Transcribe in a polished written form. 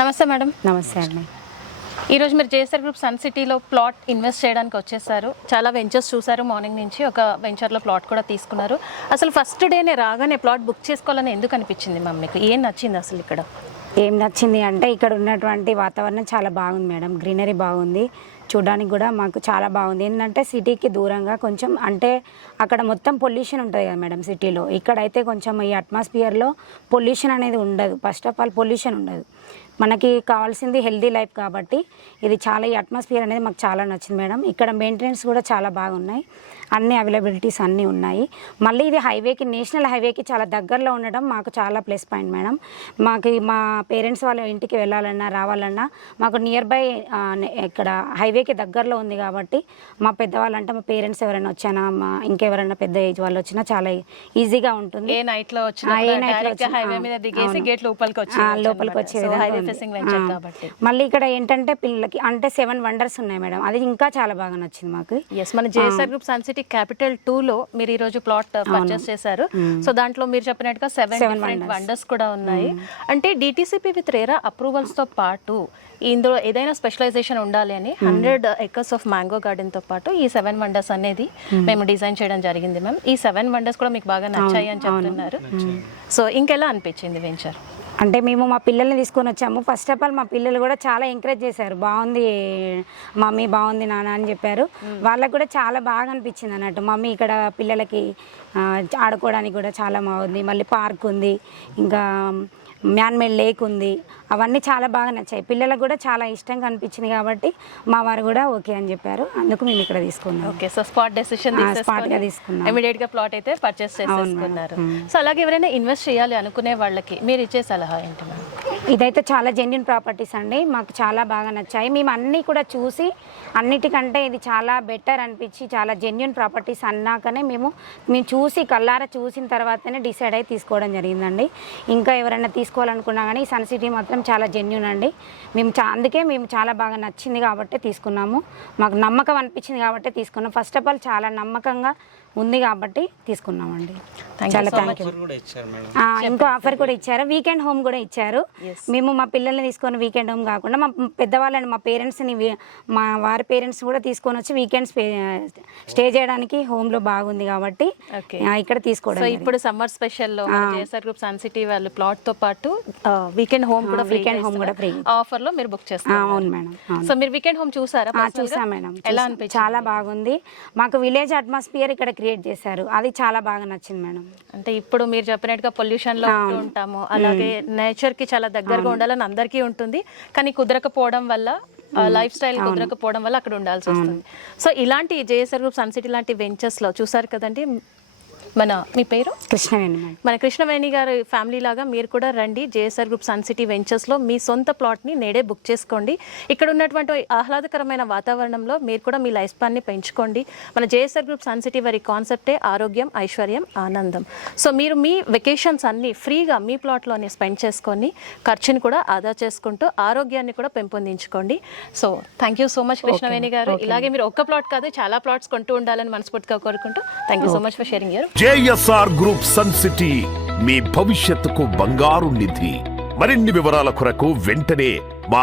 నమస్తే మేడం. నమస్తే అండి. ఈరోజు మీరు జేఎస్ఆర్ గ్రూప్ సన్ సిటీలో ప్లాట్ ఇన్వెస్ట్ చేయడానికి వచ్చేసారు. చాలా వెంచర్స్ చూసారు, మార్నింగ్ నుంచి ఒక వెంచర్లో ప్లాట్ కూడా తీసుకున్నారు. అసలు ఫస్ట్ డేనే రాగానే ప్లాట్ బుక్ చేసుకోవాలని ఎందుకు అనిపించింది మ్యామ్? మీకు ఏం నచ్చింది అసలు ఇక్కడ? ఏం నచ్చింది అంటే ఇక్కడ ఉన్నటువంటి వాతావరణం చాలా బాగుంది మేడం. గ్రీనరీ బాగుంది, చూడడానికి కూడా మాకు చాలా బాగుంది. ఏంటంటే సిటీకి దూరంగా కొంచెం, అంటే అక్కడ మొత్తం పొల్యూషన్ ఉంటుంది కదా మేడం సిటీలో. ఇక్కడైతే కొంచెం ఈ అట్మాస్ఫియర్లో పొల్యూషన్ అనేది ఉండదు. ఫస్ట్ ఆఫ్ ఆల్ పొల్యూషన్ ఉండదు. మనకి కావాల్సింది హెల్దీ లైఫ్ కాబట్టి ఇది చాలా, ఈ అట్మాస్ఫియర్ అనేది మాకు చాలా నచ్చింది మేడం. ఇక్కడ మెయింటెనెన్స్ కూడా చాలా బాగున్నాయి, అన్ని అవైలబిలిటీస్ అన్నీ ఉన్నాయి. మళ్ళీ ఇది హైవేకి, నేషనల్ హైవేకి చాలా దగ్గరలో ఉండడం మాకు చాలా ప్లస్ పాయింట్ మేడం. మాకు మా పేరెంట్స్ వాళ్ళ ఇంటికి వెళ్ళాలన్నా రావాలన్నా మాకు నియర్ బై ఇక్కడ హైవేకి దగ్గరలో ఉంది కాబట్టి మా పెద్దవాళ్ళు, అంటే మా పేరెంట్స్ ఎవరైనా వచ్చినా, మా ఇంకెవరైనా పెద్ద ఏజ్ వాళ్ళు వచ్చినా చాలా ఈజీగా ఉంటుంది. ఏ నైట్లో వచ్చినా హైవే మీద దిగేసి గేట్ లోపలికి వచ్చి మళ్ళీ ఇక్కడ ఏంటంటే పిల్లలకి అంటే 7 వండర్స్ ఉన్నాయి మేడం. అది ఇంకా చాలా బాగా నచ్చింది మాకు. మన JSR group sun city capital 2 లో మీరు ఈ రోజు ప్లాట్ పర్చేస్ చేశారు. సో దాంట్లో మీరు చెప్పినట్టుగా 7 డిఫరెంట్ వండర్స్ కూడా ఉన్నాయి. అంటే డిటిసిపి విత్ రేరా అప్రూవల్స్ తో పాటు ఇందులో ఏదైనా స్పెషలైజేషన్ ఉండాలి అని 100 acres ఆఫ్ మ్యాంగో గార్డెన్ తో పాటు ఈ 7 వండర్స్ అనేది మేము డిజైన్ చేయడం జరిగింది మ్యామ్. ఈ 7 వండర్స్ కూడా మీకు బాగా నచ్చాయి అని చెప్తున్నారు. సో ఇంకెలా అనిపించింది వెంచర్? అంటే మేము మా పిల్లల్ని తీసుకొని వచ్చాము. ఫస్ట్ ఆఫ్ ఆల్ మా పిల్లలు కూడా చాలా ఎంకరేజ్ చేశారు. బాగుంది మమ్మీ, బాగుంది నాన్న అని చెప్పారు. వాళ్ళకు కూడా చాలా బాగా అనిపించింది అన్నట్టు. మమ్మీ ఇక్కడ పిల్లలకి ఆడుకోవడానికి కూడా చాలా బాగుంది. మళ్ళీ పార్క్ ఉంది, ఇంకా మ్యాన్మేడ్ లేక్ ఉంది. అవన్నీ చాలా బాగా నచ్చాయి. పిల్లలకు కూడా చాలా ఇష్టంగా అనిపించింది కాబట్టి మా వారు కూడా ఓకే అని చెప్పారు. అందుకు మేము ఇక్కడ తీసుకున్నాం. ఓకే, సో స్పాట్ డెసిషన్ స్పాట్గా తీసుకున్నాం. ఇమీడియట్ గా ప్లాట్ అయితే పర్చేస్ చేసుకున్నారు. సో అలాగే ఎవరైనా ఇన్వెస్ట్ చేయాలి అనుకునే వాళ్ళకి మీరు ఇచ్చే సలహా ఏంటి మ్యామ్? ఇదైతే చాలా జెన్యూన్ ప్రాపర్టీస్ అండి. మాకు చాలా బాగా నచ్చాయి. మేము అన్నీ కూడా చూసి, అన్నిటికంటే ఇది చాలా బెటర్ అనిపించి, చాలా జెన్యూన్ ప్రాపర్టీస్ అన్నాకనే మేము చూసి, కళ్ళారా చూసిన తర్వాతనే డిసైడ్ అయ్యి తీసుకోవడం జరిగిందండి. ఇంకా ఎవరైనా తీసుకోవాలనుకున్నా కానీ ఈ సన్ సిటీ మాత్రం చాలా జెన్యూన్ అండి. మేము అందుకే మేము చాలా బాగా నచ్చింది కాబట్టి తీసుకున్నాము. మాకు నమ్మకం అనిపించింది కాబట్టి తీసుకున్నాం. ఫస్ట్ ఆఫ్ ఆల్ చాలా నమ్మకంగా ఉంది కాబట్టి తీసుకున్నామండి. చాలా థ్యాంక్ యూ. ఇంకో ఆఫర్ కూడా ఇచ్చారు, వీకెండ్ హోమ్ కూడా ఇచ్చారు. మేము మా పిల్లల్ని తీసుకొని వీకెండ్ హోమ్ కాకుండా మా పెద్దవాళ్ళని, మా పేరెంట్స్ని, మా వారి పేరెంట్స్ కూడా తీసుకొని వచ్చి వీకెండ్స్ స్టే చేయడానికి హోమ్లో బాగుంది కాబట్టి ఇక్కడ తీసుకోవడం. సో ఇప్పుడు సమ్మర్ స్పెషల్లో జేఎస్ఆర్ గ్రూప్ సన్ సిటీ వాళ్ళు ప్లాట్ తో పాటు వీకెండ్ హోమ్ కూడా ఫ్రీ ఆఫర్ లో మీరు బుక్ చేస్తారు. అవును మేడం. సో మీరు వీకెండ్ హోమ్ చూసారా? చూసా మేడం. ఎలా అనిపించింది? చాలా బాగుంది. మాకు విలేజ్ అట్మాస్ఫియర్ ఇక్కడ క్రియేట్ చేశారు, అది చాలా బాగా నచ్చింది మేడం. అంటే ఇప్పుడు మీరు చెప్పినట్టుగా పొల్యూషన్ లో ఉంటాము, అలాగే నేచర్ కి చాలా దగ్గరగా ఉండాలని అందరికీ ఉంటుంది. కానీ కుదరకపోవడం వల్ల, లైఫ్ స్టైల్ కుదరకపోవడం వల్ల అక్కడ ఉండాల్సి వస్తుంది. సో ఇలాంటి జేఎస్ఆర్ గ్రూప్ సన్ సిటీ లాంటి వెంచర్స్ లో చూసారు కదండి. మీ పేరు? కృష్ణవేణి. మన కృష్ణవేణి గారి ఫ్యామిలీ లాగా మీరు కూడా రండి. జేఎస్ఆర్ గ్రూప్ సన్ సిటీ వెంచర్స్లో మీ సొంత ప్లాట్ని నేడే బుక్ చేసుకోండి. ఇక్కడ ఉన్నటువంటి ఆహ్లాదకరమైన వాతావరణంలో మీరు కూడా మీ లైఫ్ స్పాన్ని పెంచుకోండి. మన జేఎస్ఆర్ గ్రూప్ సన్ సిటీ వారి కాన్సెప్టే ఆరోగ్యం, ఐశ్వర్యం, ఆనందం. సో మీరు మీ వెకేషన్స్ అన్నీ ఫ్రీగా మీ ప్లాట్లోనే స్పెండ్ చేసుకొని ఖర్చుని కూడా ఆదా చేసుకుంటూ ఆరోగ్యాన్ని కూడా పెంపొందించుకోండి. So thank you so much Krishnaveni garu. ఇలాగే మీరు ఒక్క ప్లాట్ కాదు, చాలా ప్లాట్స్ కొంటూ ఉండాలని మనస్ఫూర్తిగా కోరుకుంటూ thank you so much for sharing your. JSR group sun City మీ భవిష్యత్తుకు బంగారు నిధి. మరిన్ని వివరాల కొరకు వెంటనే మా